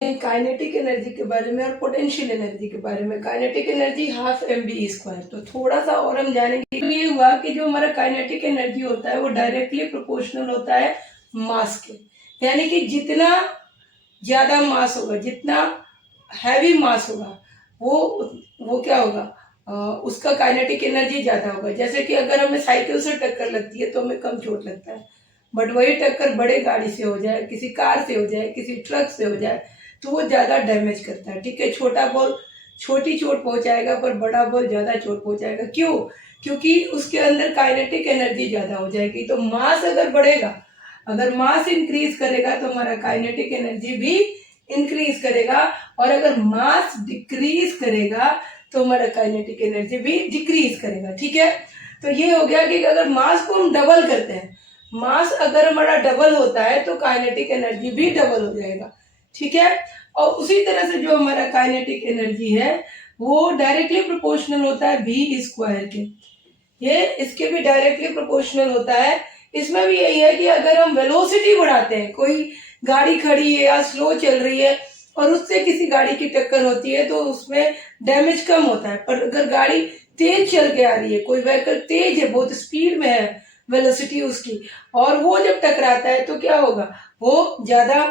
Kinetic energy के बारे में और पोटेंशियल एनर्जी के बारे में। Kinetic energy half mv²। तो थोड़ा सा और हम जानेंगे। ये हुआ कि जो हमारा काइनेटिक एनर्जी होता है वो डायरेक्टली प्रोपोर्शनल होता है मास के, यानी कि जितना ज्यादा मास होगा, जितना हैवी मास होगा, वो क्या होगा, उसका काइनेटिक एनर्जी ज्यादा होगा। जैसे कि अगर हमें साइकिल से टक्कर लगती है तो हमें कम चोट लगता है, बट वही टक्कर बड़े गाड़ी से हो जाए, किसी कार से हो जाए, किसी ट्रक से हो जाए, तो वो ज्यादा डैमेज करता है। ठीक है, छोटा बॉल छोटी चोट पहुंचाएगा पर बड़ा बॉल ज्यादा चोट पहुंचाएगा। क्यों? क्योंकि उसके अंदर काइनेटिक एनर्जी ज्यादा हो जाएगी। तो मास अगर बढ़ेगा, अगर मास इंक्रीज करेगा तो हमारा काइनेटिक एनर्जी भी इंक्रीज करेगा, और अगर मास डिक्रीज करेगा तो हमारा काइनेटिक एनर्जी भी डिक्रीज करेगा। ठीक है, तो ये हो गया कि अगर मास को हम डबल करते हैं, मास अगर हमारा डबल होता है तो काइनेटिक एनर्जी भी डबल हो जाएगा। ठीक है, और उसी तरह से जो हमारा काइनेटिक एनर्जी है वो डायरेक्टली प्रोपोर्शनल होता है v² के। ये इसके भी डायरेक्टली प्रोपोर्शनल होता है। इसमें भी यही है कि अगर हम वेलोसिटी बढ़ाते हैं, कोई गाड़ी खड़ी है या स्लो चल रही है और उससे किसी गाड़ी की टक्कर होती है तो उसमें डैमेज कम होता है। पर अगर गाड़ी तेज चल के आ रही है, कोई व्हीकल तेज है, बहुत स्पीड में है वेलोसिटी उसकी, और वो जब टकराता है तो क्या होगा, वो ज्यादा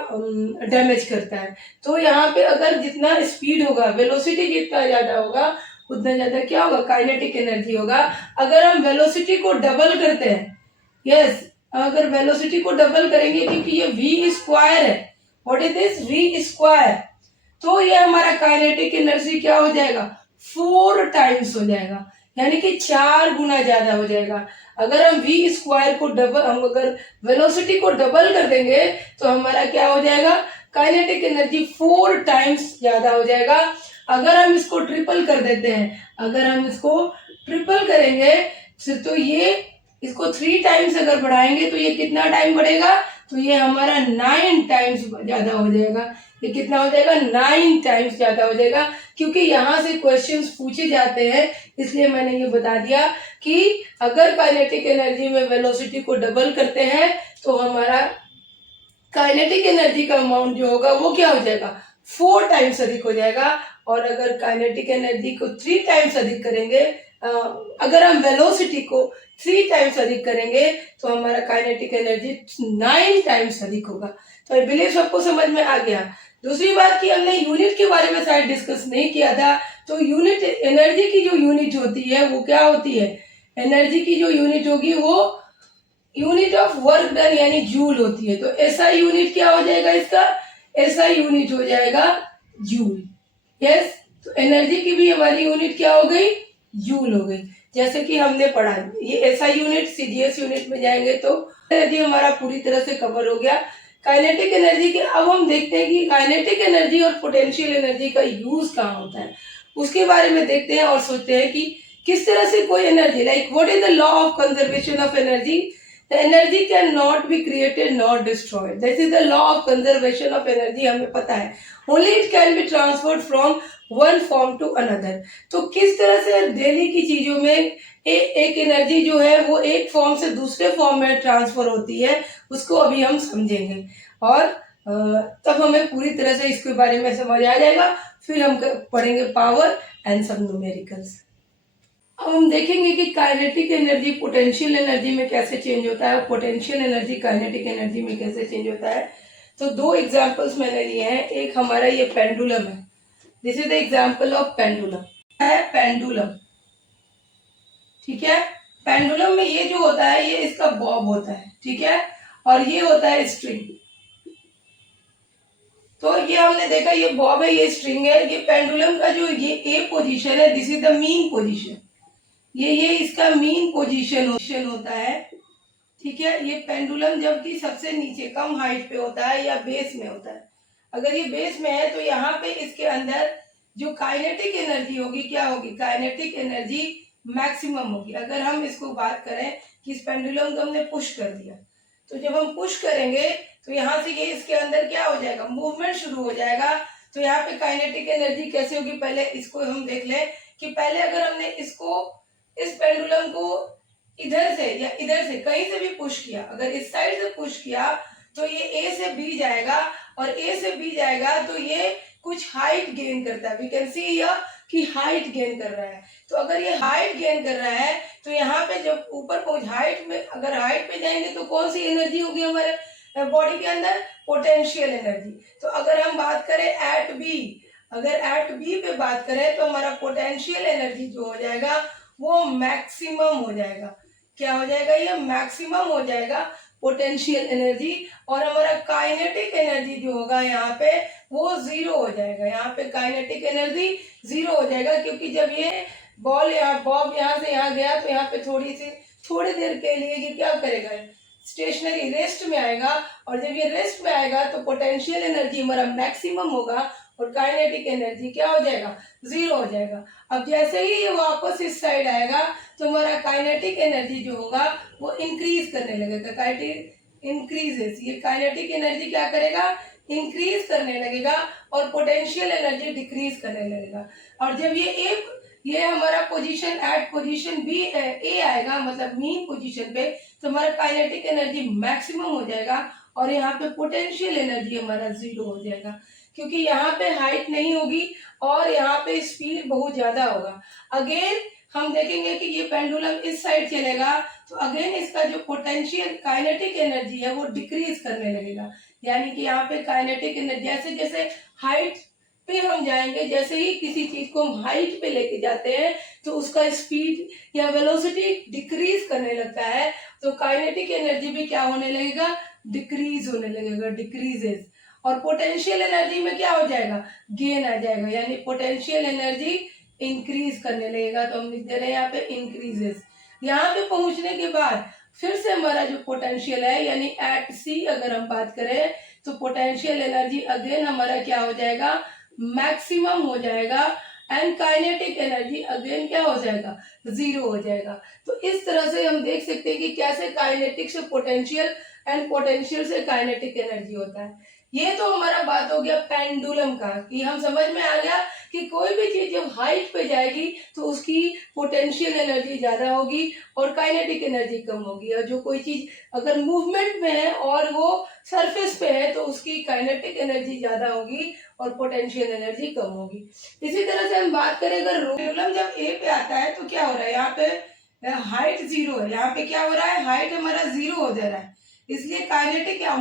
डैमेज करता है। तो यहाँ पे अगर जितना स्पीड होगा, वेलोसिटी जितना ज्यादा होगा, उतना ज्यादा क्या होगा, काइनेटिक एनर्जी होगा। अगर हम वेलोसिटी को डबल करते हैं, यस, अगर वेलोसिटी को डबल करेंगे, क्योंकि ये v² है, व्हाट इज दिस, v², तो ये हमारा काइनेटिक एनर्जी क्या हो जाएगा, 4 टाइम्स हो जाएगा, यानी कि 4 गुना ज्यादा हो जाएगा। अगर हम v² को डबल, हम अगर वेलोसिटी को डबल कर देंगे तो हमारा क्या हो जाएगा, काइनेटिक एनर्जी 4 टाइम्स ज्यादा हो जाएगा। अगर हम इसको ट्रिपल कर देते हैं, अगर हम इसको ट्रिपल करेंगे तो ये इसको 3 टाइम्स अगर बढ़ाएंगे तो ये कितना टाइम बढ़ेगा, तो ये हमारा 9 टाइम्स ज्यादा हो जाएगा। ये कितना हो जाएगा, 9 टाइम्स ज्यादा हो जाएगा। क्योंकि यहाँ से क्वेश्चंस पूछे जाते हैं, इसलिए मैंने ये बता दिया कि अगर काइनेटिक एनर्जी में वेलोसिटी को डबल करते हैं तो हमारा काइनेटिक एनर्जी का अमाउंट जो होगा वो क्या हो जाएगा, 4 टाइम्स अधिक हो जाएगा। और अगर काइनेटिक एनर्जी को 3 टाइम्स अधिक करेंगे, अगर हम वेलोसिटी को 3 टाइम्स अधिक करेंगे तो हमारा काइनेटिक एनर्जी 9 टाइम्स अधिक होगा। तो आई बिलीव सबको समझ में आ गया। दूसरी बात कि हमने यूनिट के बारे में शायद डिस्कस नहीं किया था। तो यूनिट, एनर्जी की जो यूनिट होती है वो क्या होती है, एनर्जी की जो यूनिट होगी वो यूनिट ऑफ वर्क डन यानी जूल होती है। तो ऐसा यूनिट क्या हो जाएगा इसका, ऐसा यूनिट हो जाएगा जूल। यस, तो एनर्जी की भी हमारी यूनिट क्या हो गई, जूल हो गई। जैसे कि हमने पढ़ा, ये ऐसा यूनिट सीजीएस यूनिट में जाएंगे तो एनर्जी हमारा पूरी तरह से कवर हो गया काइनेटिक एनर्जी के। अब हम देखते हैं कि काइनेटिक एनर्जी और पोटेंशियल एनर्जी का यूज कहाँ होता है, उसके बारे में देखते हैं और सोचते हैं कि किस तरह से कोई energy, like what is the law of conservation of energy, the energy cannot be created nor destroyed. This is the law of conservation of energy, हमें पता है। Only it can be transferred from one form to another. तो किस तरह से daily की चीजों में एक एनर्जी जो है वो एक फॉर्म से दूसरे फॉर्म में ट्रांसफर होती है, उसको अभी हम समझेंगे, और तब हमें पूरी तरह से इसके बारे में समझ आ जाएगा। फिर हम पढ़ेंगे पावर एंड सम न्यूमेरिकल्स। अब हम देखेंगे कि काइनेटिक एनर्जी पोटेंशियल एनर्जी में कैसे चेंज होता है, पोटेंशियल एनर्जी काइनेटिक एनर्जी में कैसे चेंज होता है। तो 2 एग्जांपल्स मैंने लिए हैं। एक हमारा ये पेंडुलम है, this is the example of pendulum, है पेंडुलम। ठीक है, पेंडुलम में ये जो होता है ये इसका बॉब होता है, ठीक है, और ये होता है स्ट्रिंग। तो ये हमने देखा, ये बॉब है, ये स्ट्रिंग है। ये पेंडुलम का जो ये ए पोजीशन है, this is the mean position, ये इसका मीन पोजीशन होता है। ठीक है, ये पेंडुलम जबकि सबसे नीचे कम हाइट पे होता है या बेस में होता है। अगर ये बेस में है तो यहाँ पे इसके अंदर जो काइनेटिक एनर्जी होगी क्या होगी, काइनेटिक एनर्जी मैक्सिमम होगी। अगर हम इसको बात करें कि इस पेंडुलम को हमने पुश कर दिया, तो जब हम पुश करेंगे तो यहाँ से ये इसके अंदर क्या हो जाएगा, मूवमेंट शुरू हो जाएगा। तो यहाँ पे काइनेटिक एनर्जी कैसे होगी, पहले इसको हम देख लें कि पहले अगर हमने इसको, इस पेंडुलम को इधर से या इधर से कहीं से भी पुश किया, अगर इस साइड से पुश किया तो ये ए से बी जाएगा, और ए से बी जाएगा तो ये कुछ हाइट गेन करता है। वी कैन सी हियर कि हाइट गेन कर रहा है। तो अगर ये हाइट गेन कर रहा है तो यहाँ पे जब ऊपर पहुंच हाइट में, अगर हाइट पे जाएंगे तो कौन सी एनर्जी होगी हमारे बॉडी के अंदर? Potential energy. तो अगर हम बात करें एट बी, अगर एट बी पे बात करें तो हमारा पोटेंशियल एनर्जी जो हो जाएगा वो मैक्सिमम हो जाएगा। क्या हो जाएगा? ये मैक्सिमम हो जाएगा पोटेंशियल एनर्जी, और हमारा काइनेटिक एनर्जी जो होगा यहाँ पे वो जीरो हो जाएगा। यहाँ पे काइनेटिक एनर्जी जीरो हो जाएगा, क्योंकि जब ये बॉब यहाँ से यहाँ गया तो यहाँ पे थोड़ी देर के लिए ये क्या करेगा? स्टेशनरी रेस्ट में आएगा, और जब ये रेस्ट में आएगा तो पोटेंशियल एनर्जी हमारा मैक्सिमम होगा और काइनेटिक एनर्जी क्या हो जाएगा? जीरो हो जाएगा। अब जैसे ही ये वापस इस साइड आएगा तो हमारा काइनेटिक एनर्जी जो होगा वो इंक्रीज करने लगेगा। काइनेटिक इंक्रीजेस, ये काइनेटिक एनर्जी क्या करेगा? इंक्रीज करने लगेगा, और पोटेंशियल एनर्जी डिक्रीज करने लगेगा। और जब ये हमारा पोजीशन एट पोजीशन बी ए आएगा, मतलब मीन पोजीशन पे, तो हमारा काइनेटिक एनर्जी मैक्सिमम हो जाएगा, और यहाँ पे पोटेंशियल एनर्जी हमारा जीरो हो जाएगा, क्योंकि यहाँ पे हाइट नहीं होगी और यहाँ पे स्पीड बहुत ज्यादा होगा। अगेन हम देखेंगे कि ये पेंडुलम इस साइड चलेगा तो अगेन इसका जो पोटेंशियल काइनेटिक एनर्जी है वो डिक्रीज करने लगेगा। यानी कि यहाँ पे काइनेटिक एनर्जी जैसे जैसे हाइट पे हम जाएंगे, जैसे ही किसी चीज को हम हाइट पे लेके जाते हैं तो उसका स्पीड या वेलोसिटी डिक्रीज करने लगता है, तो काइनेटिक एनर्जी भी क्या होने लगेगा? डिक्रीज होने लगेगा, डिक्रीजेस। और पोटेंशियल एनर्जी में क्या हो जाएगा? गेन आ जाएगा, यानी पोटेंशियल एनर्जी इंक्रीज करने लगेगा। तो हम लिख दे रहे हैं यहाँ पे इंक्रीजेस। यहाँ पे पहुंचने के बाद फिर से हमारा जो पोटेंशियल है, यानी एट सी अगर हम बात करें तो पोटेंशियल एनर्जी अगेन हमारा क्या हो जाएगा? मैक्सिमम हो जाएगा, एंड काइनेटिक एनर्जी अगेन क्या हो जाएगा? जीरो हो जाएगा। तो इस तरह से हम देख सकते हैं कि कैसे काइनेटिक से पोटेंशियल एंड पोटेंशियल से काइनेटिक एनर्जी होता है। ये तो हमारा बात हो गया पेंडुलम का, कि हम समझ में आ गया कि कोई भी चीज जब हाइट पे जाएगी तो उसकी पोटेंशियल एनर्जी ज्यादा होगी और काइनेटिक एनर्जी कम होगी, और जो कोई चीज अगर मूवमेंट में है और वो सरफेस पे है तो उसकी काइनेटिक एनर्जी ज्यादा होगी और पोटेंशियल एनर्जी कम होगी। इसी तरह से हम बात करें, अगर पेंडुलम जब ए पे आता है तो क्या हो रहा है? यहाँ पे हाइट जीरो है, यहाँ पे क्या हो रहा है? हाइट हमारा जीरो हो जा रहा है, इसलिए काइनेटिक या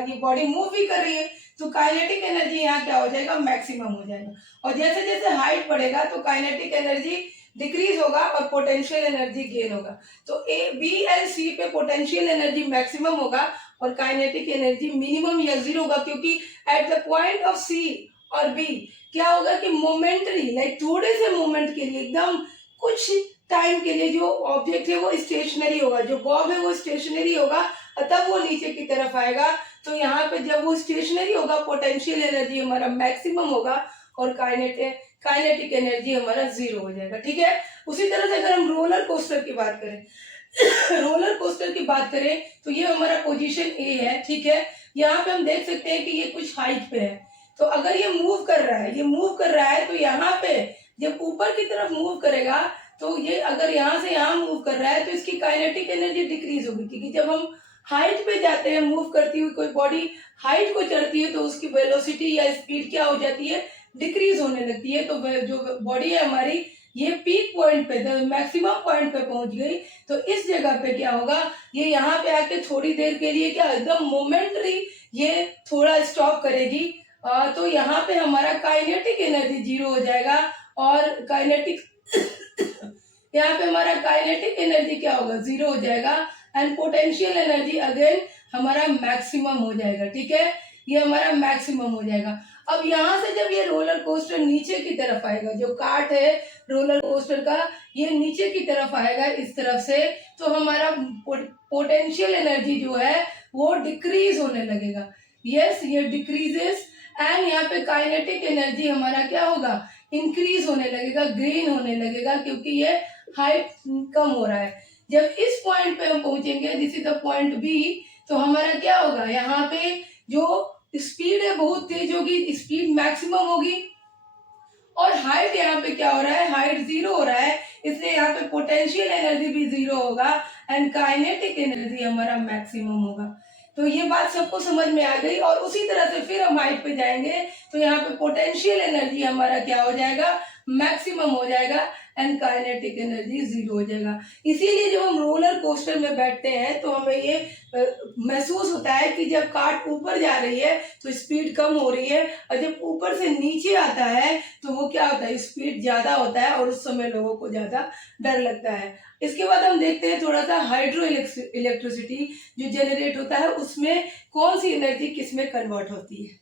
ये बॉडी मूव भी कर रही है तो काइनेटिक एनर्जी यहाँ क्या हो जाएगा? मैक्सिमम हो जाएगा। और जैसे जैसे हाइट बढ़ेगा तो काइनेटिक एनर्जी डिक्रीज होगा और पोटेंशियल एनर्जी गेन होगा। तो ए बी एंड सी पे पोटेंशियल एनर्जी मैक्सिमम होगा और काइनेटिक एनर्जी मिनिमम या जीरो होगा, क्योंकि एट द पॉइंट ऑफ सी और बी क्या होगा कि मोमेंटरी, लाइक थोड़े से मोमेंट के लिए, एकदम कुछ टाइम के लिए जो ऑब्जेक्ट है वो स्टेशनरी होगा, जो बॉब है वो स्टेशनरी होगा, तब वो नीचे की तरफ आएगा। तो यहाँ पे जब वो स्टेशनरी होगा पोटेंशियल एनर्जी हमारा मैक्सिमम होगा और काइनेटिक एनर्जी हमारा जीरो हो जाएगा। ठीक है। उसी तरह से अगर हम रोलर कोस्टर की बात करें रोलर कोस्टर की बात करें तो ये हमारा पोजीशन ए है। ठीक है। यहाँ पे हम देख सकते हैं कि ये कुछ हाइट पे है, तो अगर ये मूव कर रहा है तो यहाँ पे जब ऊपर की तरफ मूव करेगा तो ये अगर यहाँ से यहाँ मूव कर रहा है तो इसकी काइनेटिक एनर्जी डिक्रीज होगी, क्योंकि जब हम हाइट पे जाते हैं, मूव करती हुई कोई बॉडी हाइट को चढ़ती है तो उसकी वेलोसिटी या स्पीड क्या हो जाती है? डिक्रीज होने लगती है। तो जो बॉडी है हमारी ये पीक पॉइंट पे, मैक्सिमम पॉइंट पे पहुंच गई, तो इस जगह पे क्या होगा? ये यहाँ पे आके थोड़ी देर के लिए क्या एकदम मोमेंटरी ये थोड़ा स्टॉप करेगी, तो यहाँ पे हमारा काइनेटिक एनर्जी जीरो हो जाएगा और काइनेटिक यहाँ पे हमारा काइनेटिक एनर्जी क्या होगा? जीरो हो जाएगा एंड पोटेंशियल एनर्जी अगेन हमारा मैक्सिमम हो जाएगा। ठीक है। ये हमारा मैक्सिमम हो जाएगा। अब यहाँ से जब ये रोलर कोस्टर नीचे की तरफ आएगा, जो काट है रोलर कोस्टर का ये नीचे की तरफ आएगा इस तरफ से, तो हमारा पोटेंशियल एनर्जी जो है वो डिक्रीज होने लगेगा। यस, ये डिक्रीजेस एंड यहाँ पे काइनेटिक एनर्जी हमारा क्या होगा? इंक्रीज होने लगेगा, गेन होने लगेगा, क्योंकि ये हाइट कम हो रहा है। जब इस पॉइंट पे हम पहुंचेंगे, this is the point B, तो हमारा क्या होगा? यहाँ पे जो स्पीड है बहुत तेज होगी, स्पीड मैक्सिमम होगी, और हाइट यहाँ पे क्या हो रहा है? हाइट जीरो हो रहा है, इसलिए यहाँ पे पोटेंशियल एनर्जी भी जीरो होगा एंड काइनेटिक एनर्जी हमारा मैक्सिमम होगा। तो ये बात सबको समझ में आ गई। और उसी तरह से फिर हम हाइट पे जाएंगे तो यहाँ पे पोटेंशियल एनर्जी हमारा क्या हो जाएगा, मैक्सिमम हो जाएगा, एंड काइनेटिक एनर्जी 0 हो जाएगा। इसीलिए जब हम रोलर कोस्टर में बैठते हैं तो हमें ये महसूस होता है कि जब कार ऊपर जा रही है तो स्पीड कम हो रही है, और जब ऊपर से नीचे आता है तो वो क्या होता है, स्पीड ज्यादा होता है, और उस समय लोगों को ज्यादा डर लगता है। इसके बाद हम देखते हैं थोड़ा सा हाइड्रो इलेक्ट्रिसिटी जो जनरेट होता है उसमें कौन सी एनर्जी किस में कन्वर्ट होती है।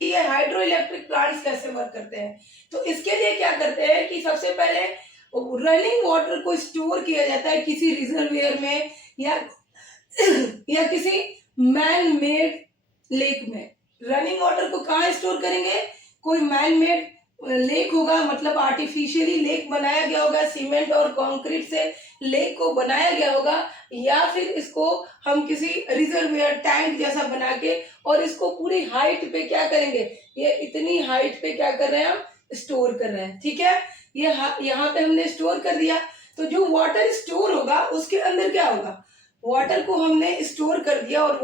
ये हाइड्रो इलेक्ट्रिक प्लांट्स कैसे वर्क करते हैं, तो इसके लिए क्या करते हैं कि सबसे पहले रनिंग वाटर को स्टोर किया जाता है किसी रिजर्वियर में या किसी मैन मेड लेक में। रनिंग वाटर को कहाँ स्टोर करेंगे, कोई मैन मेड लेक होगा, मतलब आर्टिफिशियली लेक बनाया गया होगा, सीमेंट और कंक्रीट से लेक को बनाया गया होगा, या फिर इसको हम किसी रिजर्वियर टैंक जैसा बना के और इसको पूरी हाइट पे क्या करेंगे, ये इतनी हाइट पे क्या कर रहे हैं हम, स्टोर कर रहे हैं। ठीक है, ये यहाँ पे हमने स्टोर कर दिया। तो जो वाटर स्टोर होगा उसके अंदर क्या होगा, वाटर को हमने स्टोर कर दिया, और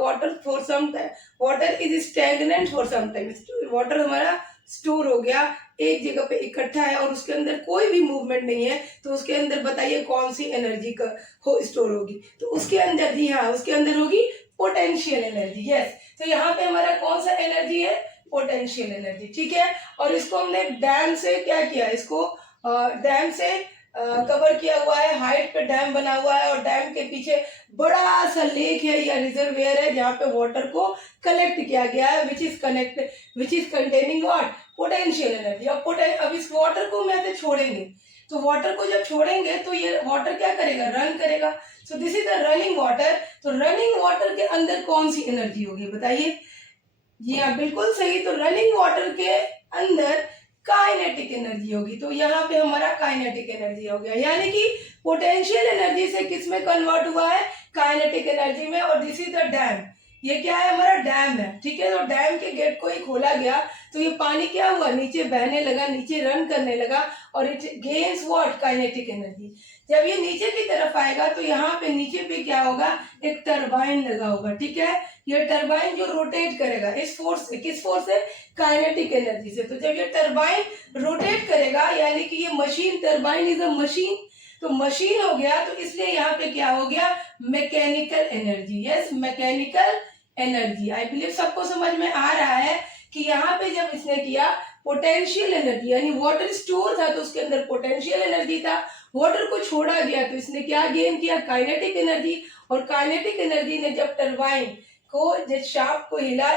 water is stagnant for some time. Water हमारा स्टोर हो गया, एक जगह पे इकट्ठा है और उसके अंदर कोई भी मूवमेंट नहीं है, तो उसके अंदर बताइए कौन सी एनर्जी का स्टोर होगी, तो उसके अंदर, जी हाँ, उसके अंदर होगी पोटेंशियल एनर्जी। यस, तो यहाँ पे हमारा कौन सा एनर्जी है, पोटेंशियल एनर्जी। ठीक है, और इसको हमने डैम से क्या किया, इसको डैम से कवर किया हुआ है, हाइट पे डैम बना हुआ है, और डैम के पीछे बड़ा सा लेक है या रिजर्वियर है जहाँ पे वाटर को कलेक्ट किया गया है, which is containing what, potential energy. अब इस वाटर को हम ऐसे छोड़ेंगे, तो वाटर को जब छोड़ेंगे तो ये वाटर क्या करेगा, रन करेगा। So this is the running water. तो रनिंग वाटर के अंदर कौन सी एनर्जी होगी बताइए, जी हाँ बिल्कुल सही, तो रनिंग वाटर के अंदर काइनेटिक एनर्जी होगी। तो यहाँ पे हमारा काइनेटिक एनर्जी हो गया, यानी कि पोटेंशियल एनर्जी से किस में कन्वर्ट हुआ है, काइनेटिक एनर्जी में। और दिस इज द डैम, ये क्या है, हमारा डैम है। ठीक है, तो डैम के गेट को ही खोला गया तो ये पानी क्या हुआ, नीचे बहने लगा, नीचे रन करने लगा, और it gains what, kinetic energy. जब ये नीचे की तरफ आएगा तो यहाँ पे नीचे पे क्या होगा, एक टरबाइन लगा होगा। ठीक है, ये टरबाइन जो रोटेट करेगा इस फोर्स से, किस फोर्स से, काइनेटिक एनर्जी से। तो जब ये टरबाइन रोटेट करेगा, यानी कि ये machine, turbine is a machine, तो मशीन हो गया, तो इसलिए यहाँ पे क्या हो गया, mechanical energy. Yes, mechanical energy. I believe सबको समझ में आ रहा है कि यहाँ पे जब इसने किया पोटेंशियल एनर्जी, यानी वाटर स्टोर था तो उसके अंदर पोटेंशियल एनर्जी था, वाटर को छोड़ा गया तो इसने क्या गेन किया, काइनेटिक एनर्जी। और काइनेटिक एनर्जी ने जब टरबाइन को, जब शाफ्ट को हिला,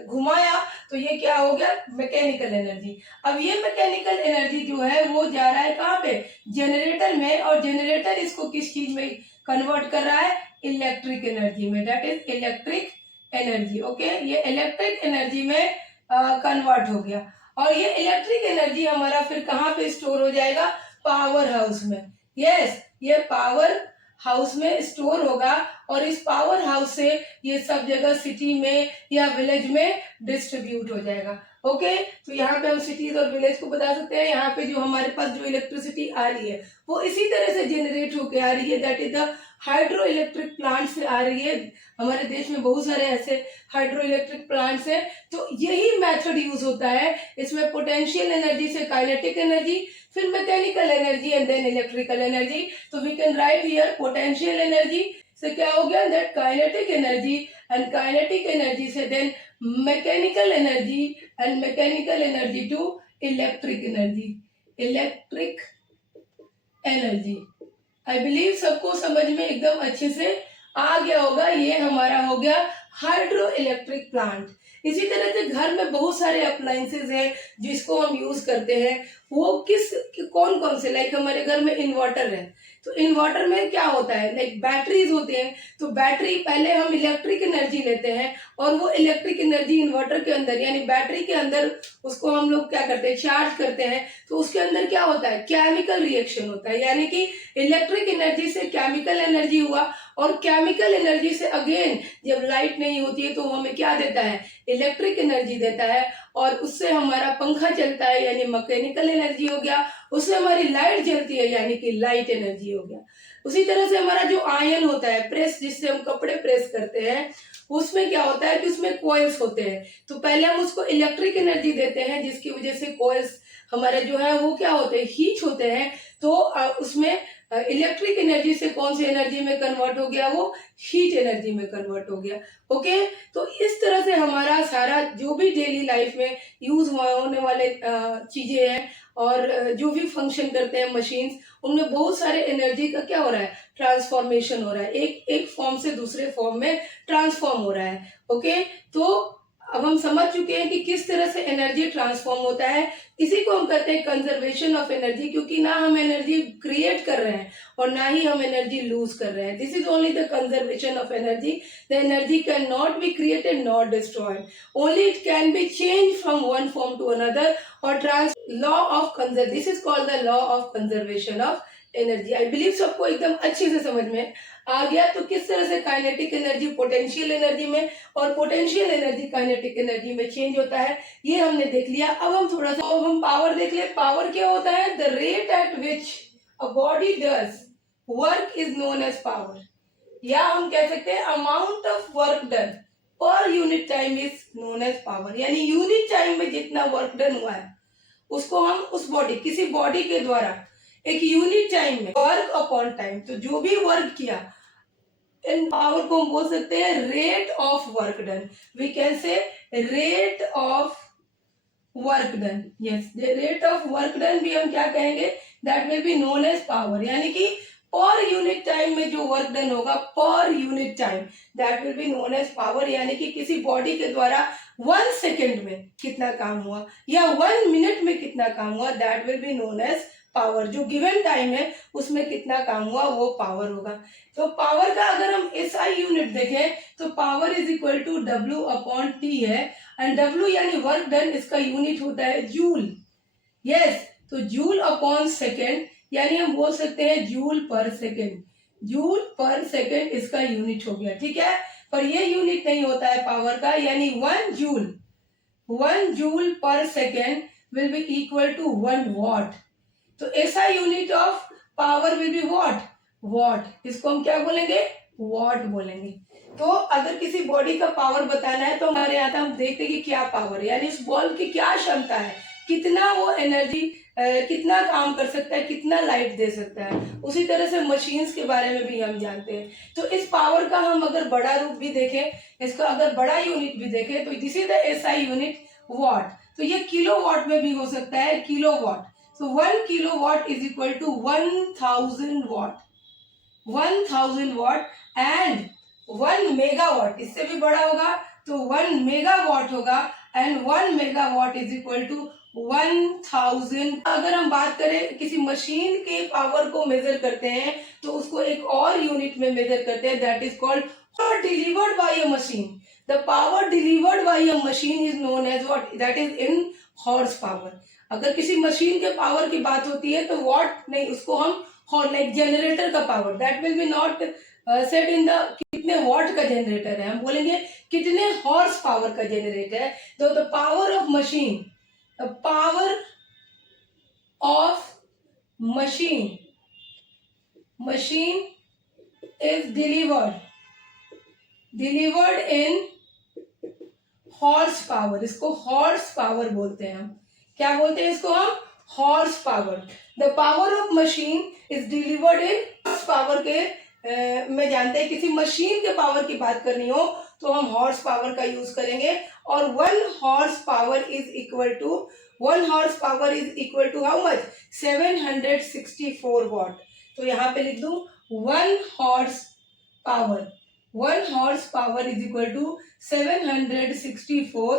घुमाया, तो ये क्या हो गया, मैकेनिकल एनर्जी। अब ये मैकेनिकल एनर्जी जो है वो जा रहा है कहाँ पे, जनरेटर में, और जनरेटर इसको किस चीज में कन्वर्ट कर रहा है, इलेक्ट्रिक एनर्जी में, that is electric energy. Okay, ये इलेक्ट्रिक एनर्जी में कन्वर्ट हो गया, और ये इलेक्ट्रिक एनर्जी हमारा फिर कहाँ पे स्टोर हो जाएगा, पावर हाउस में। यस, ये पावर हाउस में स्टोर होगा, और इस पावर हाउस से ये सब जगह सिटी में या विलेज में डिस्ट्रीब्यूट हो जाएगा। ओके, तो यहाँ पे हम सिटीज और विलेज को बता सकते हैं, यहाँ पे जो हमारे पास जो इलेक्ट्रिसिटी आ रही है वो इसी तरह से जनरेट होके आ रही है, that is the hydro electric plant से आ रही है। हमारे देश में बहुत सारे ऐसे हाइड्रो इलेक्ट्रिक प्लांट्स हैं, तो यही मेथड यूज होता है। इसमें पोटेंशियल एनर्जी से काइनेटिक एनर्जी, फिर mechanical energy and then electrical energy. तो we can write here potential energy से क्या हो गया, that kinetic energy, and kinetic energy से then mechanical energy, and mechanical energy to electric energy, electric energy. I believe सबको समझ में एकदम अच्छे से आ गया होगा। ये हमारा हो गया हाइड्रो इलेक्ट्रिक प्लांट। इसी तरह से घर में बहुत सारे अप्लायंसेज हैं जिसको हम यूज करते हैं, वो कौन कौन से, लाइक हमारे घर में इन्वर्टर है, तो इन्वर्टर में क्या होता है, लाइक बैटरीज होते हैं, तो बैटरी पहले हम इलेक्ट्रिक एनर्जी लेते हैं, और वो इलेक्ट्रिक एनर्जी इन्वर्टर के अंदर यानी बैटरी के अंदर उसको हम लोग क्या करते हैं, चार्ज करते हैं, तो उसके अंदर क्या होता है, केमिकल रिएक्शन होता है, यानी कि इलेक्ट्रिक एनर्जी से केमिकल एनर्जी हुआ, और केमिकल एनर्जी से अगेन जब लाइट नहीं होती है तो हमें क्या देता है, इलेक्ट्रिक एनर्जी देता है, और उससे हमारा पंखा चलता है यानी मैकेनिकल एनर्जी हो गया, उससे हमारी लाइट जलती है यानी कि लाइट एनर्जी हो गया। उसी तरह से हमारा जो आयरन होता है, प्रेस, जिससे हम कपड़े प्रेस करते हैं, उसमें क्या होता है कि उसमें कॉइल्स होते हैं। तो पहले हम उसको इलेक्ट्रिक एनर्जी देते हैं, जिसकी वजह से कॉइल्स हमारे जो है वो क्या होते हैं, हीट होते हैं। तो उसमें इलेक्ट्रिक एनर्जी से कौन सी एनर्जी में कन्वर्ट हो गया, वो हीट एनर्जी में कन्वर्ट हो गया। ओके, तो इस तरह से हमारा सारा जो भी डेली लाइफ में यूज होने वाले चीजें हैं और जो भी फंक्शन करते हैं मशीन्स, उनमें बहुत सारे एनर्जी का क्या हो रहा है, ट्रांसफॉर्मेशन हो रहा है, एक फॉर्म से दूसरे फॉर्म में ट्रांसफॉर्म हो रहा है। ओके, तो अब हम समझ चुके हैं कि किस तरह से एनर्जी ट्रांसफॉर्म होता है। इसी को हम कहते हैं कंजर्वेशन ऑफ एनर्जी, क्योंकि ना हम एनर्जी क्रिएट कर रहे हैं और ना ही हम एनर्जी लूज कर रहे हैं। This is only the conservation of energy. The energy can not be created not destroyed, only it can be change from one form to another और trans law of conserve this is called the law of conservation of energy. I believe सबको एकदम अच्छे से समझ में आ गया। तो किस तरह से काइनेटिक एनर्जी पोटेंशियल एनर्जी में और पोटेंशियल एनर्जी काइनेटिक एनर्जी में चेंज होता है, ये हमने देख लिया। अब हम थोड़ा सा हम पावर देख ले। पावर क्या होता है, the rate at which a body does work is known as power, या हम कह सकते हैं amount of work done per unit time is known as power. यानी यूनिट टाइम में जितना वर्क डन हुआ है उसको हम उस बॉडी, किसी बॉडी के द्वारा एक यूनिट टाइम में, वर्क अपॉन टाइम, तो जो भी वर्क किया, इन पावर को हम बोल सकते हैं rate of work done. We can say rate of work done. Yes, rate of work done भी हम क्या कहेंगे, that will be known as power. यानी कि पर यूनिट टाइम में जो वर्क डन होगा, per unit time, that will be known as power. यानी कि किसी बॉडी के द्वारा 1 सेकेंड में कितना काम हुआ या 1 मिनट में कितना काम हुआ, that will be known as power. जो गिवन टाइम है उसमें कितना काम हुआ वो पावर होगा। तो पावर का अगर हम एसआई यूनिट देखें तो power is equal to W upon T है, एंड डब्ल्यू यानी वर्क डन, इसका यूनिट होता है जूल। यस, तो जूल अपॉन सेकेंड, यानी हम बोल सकते हैं joule per second. Joule per second इसका यूनिट हो गया, ठीक है। पर ये यूनिट नहीं होता है पावर का, यानी 1 joule per second will be equal to 1 watt. तो ऐसा unit of power will be watt. इसको हम क्या बोलेंगे, वॉट बोलेंगे। तो अगर किसी बॉडी का पावर बताना है तो हमारे यहाँ हम देखते हैं कि क्या पावर है, यानी उस बॉल की क्या क्षमता है, कितना वो एनर्जी, कितना काम कर सकता है, कितना लाइट दे सकता है। उसी तरह से मशीन्स के बारे में भी हम जानते हैं। तो इस पावर का हम अगर बड़ा रूप भी देखें, इसका अगर बड़ा यूनिट भी देखें, तो this is the SI unit what. तो ये किलो वॉट में भी हो सकता है, kilo watt. So 1 kilowatt is equal to 1000 watt, 1000 watt, and 1 megawatt, इससे भी बड़ा होगा तो 1 megawatt होगा, and 1 megawatt is equal to 1000। अगर हम बात करें किसी मशीन के पावर को मेजर करते हैं तो उसको एक और यूनिट में मेजर करते हैं, that is called power delivered by a machine. The power delivered by a machine is known as what? That is in horse power. अगर किसी मशीन के पावर की बात होती है तो वॉट नहीं, उसको हम लाइक जनरेटर का power, that will B not set in the कितने वॉट का जनरेटर है, हम बोलेंगे कितने हॉर्स पावर का जनरेटर है। तो the power of machine, the power of machine is delivered in horse power. इसको हॉर्स पावर बोलते हैं, हम क्या बोलते हैं इसको, हम horse power. The power of machine is delivered in horse power के में जानते हैं किसी मशीन के पावर की बात करनी हो तो हम हॉर्स पावर का यूज करेंगे। और 1 horsepower is equal to how much, 764 watt. तो यहाँ पे लिख दूं 1 horsepower is equal to 764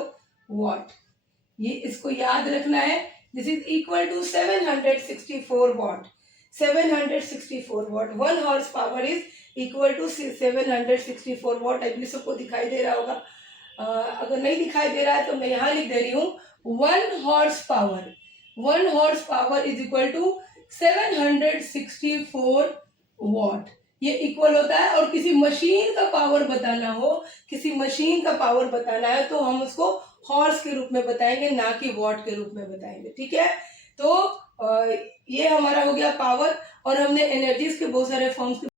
watt. ये इसको याद रखना है, this is equal to 764 watt. 764 watt, 1 horsepower is equal to 764 watt. अगले सबको दिखाई दे रहा होगा, अगर नहीं दिखाई दे रहा है तो मैं यहाँ लिख दे रही हूँ 1 horsepower is equal to 764 watt. ये इक्वल होता है। और किसी मशीन का पावर बताना है तो हम उसको हॉर्स के रूप में बताएंगे, ना कि वॉट के रूप में बताएंगे, ठीक है। तो ये हमारा हो गया पावर, और हमने एनर्जीज के बहुत सारे फॉर्म्स